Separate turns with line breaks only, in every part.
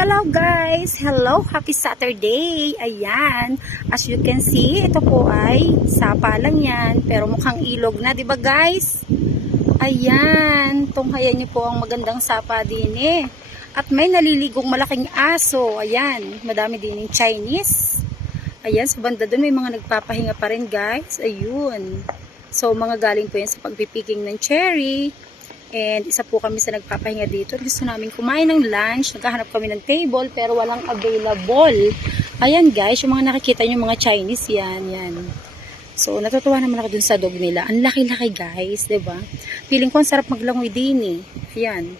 Hello guys! Hello! Happy Saturday! Ayan! As you can see, ito po ay sapa lang yan. Pero mukhang ilog na, di ba guys? Ayan! Tunghayan niyo po ang magandang sapa din eh. At may naliligong malaking aso. Ayan! Madami din yung Chinese. Ayan, sa banda doon may mga nagpapahinga pa rin guys. Ayun. So, mga galing po yan sa pagpipiking ng cherry. And isa po kami sa nagpapahinga dito. Gusto namin kumain ng lunch. Naghahanap kami ng table pero walang available. Ayan guys, yung mga nakikita nyo mga Chinese yan. yan. So natutuwa naman ako dun sa dog nila. Ang laki-laki guys, ba? Feeling ko ang sarap maglangoy din eh. Ayan.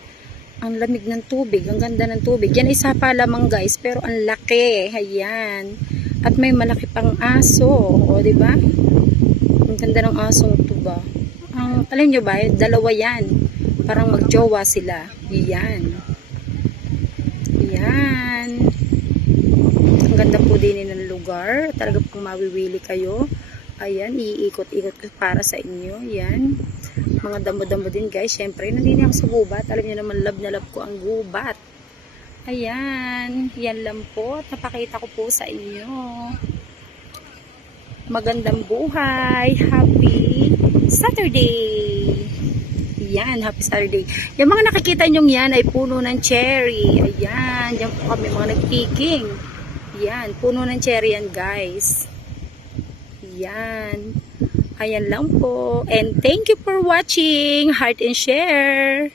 Ang lamig ng tubig, ang ganda ng tubig. Yan isa pa lamang guys, pero ang laki. Ayan. At may malaki pang aso. O, ba? Ang ganda ng asong to ba? Ang, alam nyo ba, dalawa yan. Parang magjowa sila. Yan. Yan. Ang ganda po din ng lugar. Talaga pong mawiwili kayo. Ayan, iikot-ikot ko para sa inyo. Yan. Mga damo-damo din guys. Siyempre, nandini ako sa gubat. Alam niyo naman, love na love ko ang gubat. Ayan. Yan lang po. Napakita ko po sa inyo. Magandang buhay. Happy Saturday. Yan, happy Saturday. Yung mga nakikita nyo yan ay puno ng cherry. Ayan, yan po kami mga nagpicking. Yan, puno ng cherry yan guys. Yan. Ayan lang po. And thank you for watching. Heart and share.